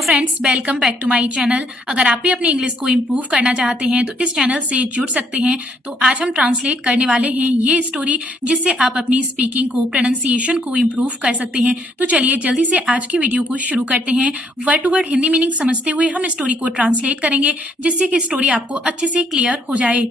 Hello friends, welcome back to my channel. अगर आप भी अपनी इंग्लिश को इम्प्रूव करना चाहते हैं तो इस चैनल से जुड़ सकते हैं। तो आज हम ट्रांसलेट करने वाले हैं ये स्टोरी, जिससे आप अपनी स्पीकिंग को, प्रोनाउंसिएशन को इम्प्रूव कर सकते हैं। तो चलिए जल्दी से आज की वीडियो को शुरू करते हैं। Word to word Hindi meaning समझते हुए हम स्टोरी को ट्रांसलेट करेंगे, जिससे कि स्टोरी आपको अच्छे से क्लियर हो जाए।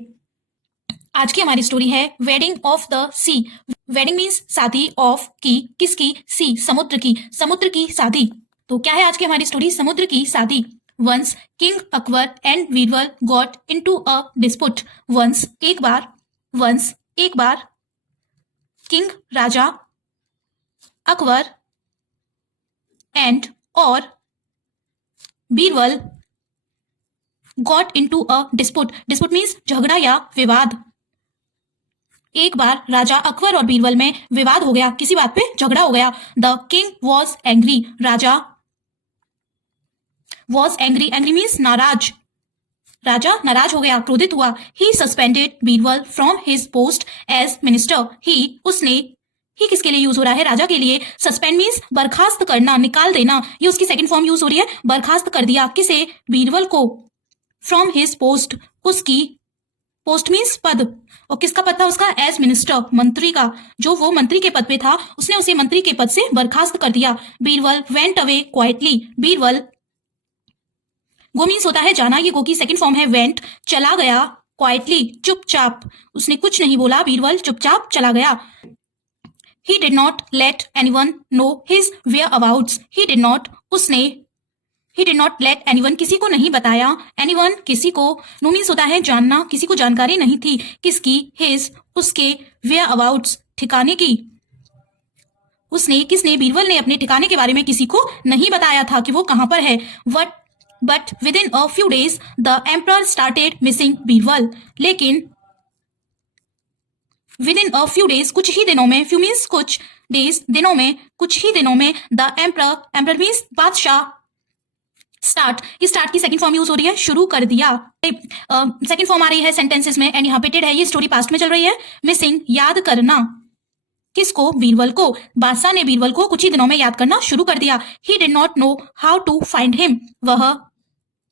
आज की हमारी स्टोरी है wedding of the sea. Wedding means शादी, ऑफ की, किसकी, सी समुद्र की, समुद्र की शादी। तो क्या है आज की हमारी स्टोरी? समुद्र की शादी। Once king Akbar and Birbal got into a dispute. Once एक बार, किंग राजा, अकबर एंड और Birbal got into a dispute. Dispute means झगड़ा या विवाद। एक बार राजा अकबर और बीरबल में विवाद हो गया, किसी बात पे झगड़ा हो गया। The king was angry. राजा वॉज एंग्री, एंग्री मीन्स नाराज। राजा नाराज हो गया, क्रोधित हुआ। He suspended Birbal from his post as minister. He किसके लिए यूज हो रहा है? राजा के लिए। सस्पेंड मीन्स बर्खास्त करना, निकाल देना। ये उसकी सेकंड फॉर्म यूज हो रही है। बर्खास्त कर दिया, किसे? बीरबल को। फ्रॉम हिज पोस्ट, उसकी, पोस्ट मीन्स पद, और किसका पद था उसका? एज मिनिस्टर, मंत्री का। जो वो मंत्री के पद पे था, उसने उसे मंत्री के पद से बर्खास्त कर दिया। Birbal went away quietly. Birbal, go means होता है जाना, ये गो की सेकंड फॉर्म है वेंट, चला गया। क्वाइटली, चुपचाप, उसने कुछ नहीं बोला, बीरबल चुपचाप चला गया। He did not let anyone know his whereabouts. He did not let anyone, किसी को नहीं बताया। एनीवन, किसी को। नो मीन्स होता है जानना, किसी को जानकारी नहीं थी। किसकी? हिज, उसके। वेयरअबाउट्स, ठिकाने की। उसने, किसने? बीरबल ने अपने ठिकाने के बारे में किसी को नहीं बताया था कि वो कहां पर है। But within a few days, the emperor started missing Birbal. लेकिन within a few days, कुछ ही दिनों में, few means कुछ, days दिनों में, कुछ ही दिनों में, the emperor means बादशाह। स्टार्ट की सेकंड फॉर्म यूज हो रही है, शुरू कर दिया। सेकंड फॉर्म आ रही है सेंटेंसेस में, एंड यहाँ पे did है, ये स्टोरी पास्ट में चल रही है। मिसिंग, याद करना, किसको? बीरबल को। बादशाह ने बीरबल को कुछ ही दिनों में याद करना शुरू कर दिया। He did not know how to find him, वह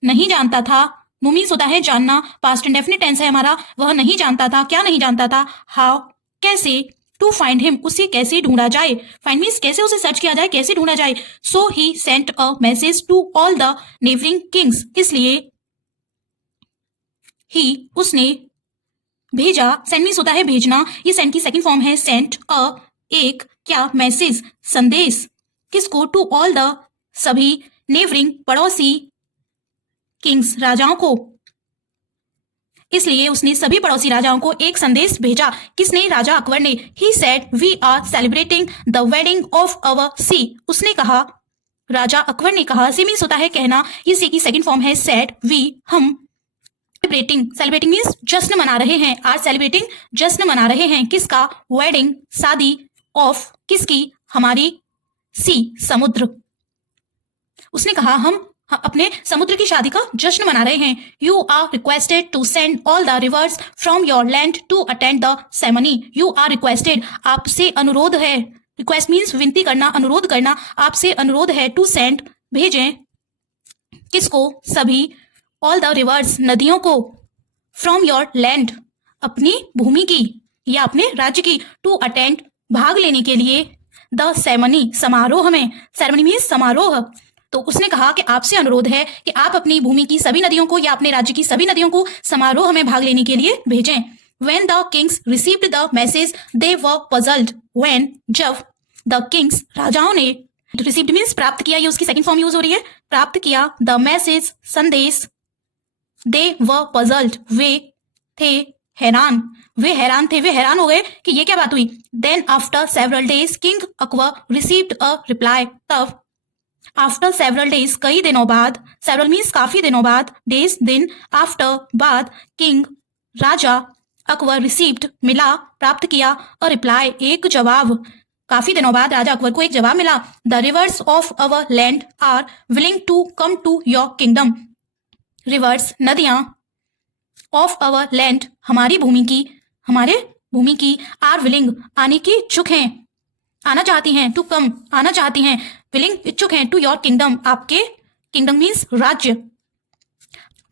नहीं जानता था। नो मीन्स होता है जानना, पास्ट इंडेफिनिट टेंस है हमारा। वह नहीं जानता था, क्या नहीं जानता था? हाउ, कैसे। टू फाइंड हिम, उसे कैसे ढूंढा जाए। फाइंड मीन्स कैसे उसे सर्च किया जाए, कैसे ढूंढा जाए। So he sent a message to all the neighbouring kings, इसलिए ही, उसने भेजा। सेंड मीन्स होता है भेजना, ये सेंड की सेकंड फॉर्म है सेंट। अ, एक, क्या? मैसेज, संदेश, किसको? टू ऑल द, सभी, नेबरिंग, पड़ोसी, किंग्स, राजाओं को। इसलिए उसने सभी पड़ोसी राजाओं को एक संदेश भेजा। किसने? राजा अकबर ने। He said we are celebrating the wedding of our sea. उसने कहा, राजा अकबर ने कहा। सी मीन्स होता है कहना, ये सी की सेकंड फॉर्म है सेड। वी, हम। सेलिब्रेटिंग मीन्स जश्न मना रहे हैं। आर सेलिब्रेटिंग, जश्न मना रहे हैं। किसका? वेडिंग, शादी। ऑफ, किसकी? हमारी। सी, समुद्र। उसने कहा हम अपने समुद्र की शादी का जश्न मना रहे हैं। You are requested to send all the rivers from your land to attend the ceremony. You are requested, आपसे अनुरोध है। रिक्वेस्ट मीन्स विनती करना, अनुरोध करना। आपसे अनुरोध है, टू सेंड, भेजें, किसको? सभी, ऑल द रिवर्स, नदियों को, फ्रॉम योर लैंड, अपनी भूमि की या अपने राज्य की, टू अटेंड, भाग लेने के लिए, द सेरेमनी, समारोह में। सेरेमनी मीन्स समारोह। तो उसने कहा कि आपसे अनुरोध है कि आप अपनी भूमि की सभी नदियों को या अपने राज्य की सभी नदियों को समारोह में भाग लेने के लिए भेजें। When the kings received the message, they were puzzled. When, जब, the kings, राजाओं ने, received means प्राप्त किया, ये उसकी सेकंड फॉर्म यूज हो रही है, प्राप्त किया। the message, संदेश। they were puzzled, वे थे हैरान, वे हैरान थे, वे हैरान हो गए कि ये क्या बात हुई। Then after several days, King Akbar received a reply. तब आफ्टर सेवरल डेज, कई दिनों बाद। सेवरल मीन्स काफी दिनों बाद, डेज दिन, आफ्टर बाद, किंग, राजा, अकबर, रिसीव्ड, मिला, प्राप्त किया, और रिप्लाई, एक जवाब। काफी दिनों बाद राजा अकबर को एक जवाब मिला। The rivers of our land are willing to come to your kingdom. Rivers, नदियां, ऑफ अवर लैंड, हमारी भूमि की, हमारे भूमि की, आर विलिंग, आने की इच्छुक हैं, आना चाहती हैं। टू कम, आना चाहती हैं। विलिंग, इच्छुक हैं। टू योर किंगडम, आपके किंगडम मीन्स राज्य।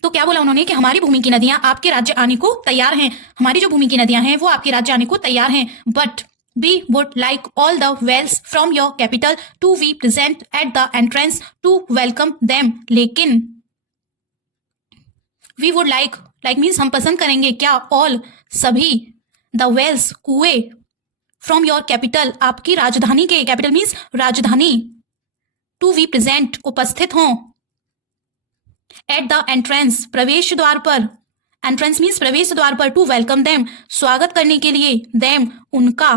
तो क्या बोला उन्होंने कि हमारी भूमि की नदियां आपके राज्य आने को तैयार हैं, हमारी जो भूमि की नदियां हैं वो आपके राज्य आने को तैयार हैं, but we would like all the wells from your capital to be present at the entrance to welcome them। लेकिन we would like means हम पसंद करेंगे क्या, all सभी, the wells कुएं, from your capital आपकी राजधानी के, capital means राजधानी, to be present उपस्थित हों, at the entrance प्रवेश द्वार पर, entrance means प्रवेश द्वार पर, to welcome them स्वागत करने के लिए, them उनका।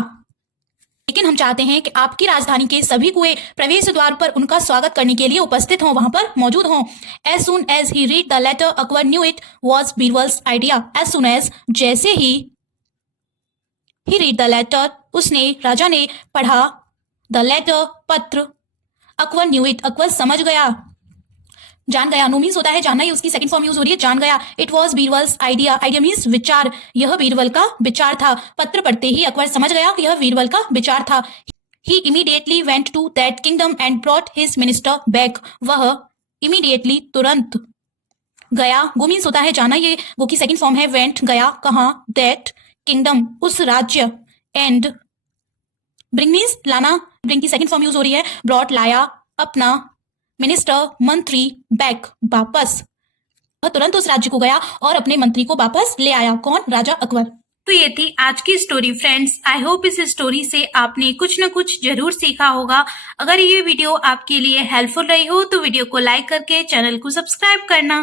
लेकिन हम चाहते हैं कि आपकी राजधानी के सभी कुएं प्रवेश द्वार पर उनका स्वागत करने के लिए उपस्थित हों, वहां पर मौजूद हों। As soon as he read the letter, Akbar knew it was Birbal's idea। As soon as जैसे ही he read the letter उसने, राजा ने पढ़ा, the letter पत्र, अकबर knew it अकबर समझ गया, जान गया। नो मीन्स होता है जानना, ही उसकी सेकंड फॉर्म यूज हो रही है, जान गया। It was Birbal's idea, idea means विचार, यह बीरबल का विचार था। पत्र पढ़ते ही अकबर समझ गया कि यह बीरबल का विचार था। He immediately went to that kingdom and brought his minister back. वह इमीडिएटली तुरंत गया, गो मीन्स होता है जाना, ये गो की सेकंड फॉर्म है, वेंट गया, कहाँ, दैट किंगडम उस राज्य, एंड ब्रिंग मीन्स लाना, ब्रिंग की सेकंड फॉर्म यूज हो रही है, ब्रॉट लाया, अपना, मिनिस्टर मंत्री, बैक वापस, वह तुरंत उस राज्य को गया और अपने मंत्री को वापस ले आया। कौन, राजा अकबर। तो ये थी आज की स्टोरी फ्रेंड्स। आई होप इस स्टोरी से आपने कुछ न कुछ जरूर सीखा होगा। अगर ये वीडियो आपके लिए हेल्पफुल रही हो तो वीडियो को लाइक करके चैनल को सब्सक्राइब करना।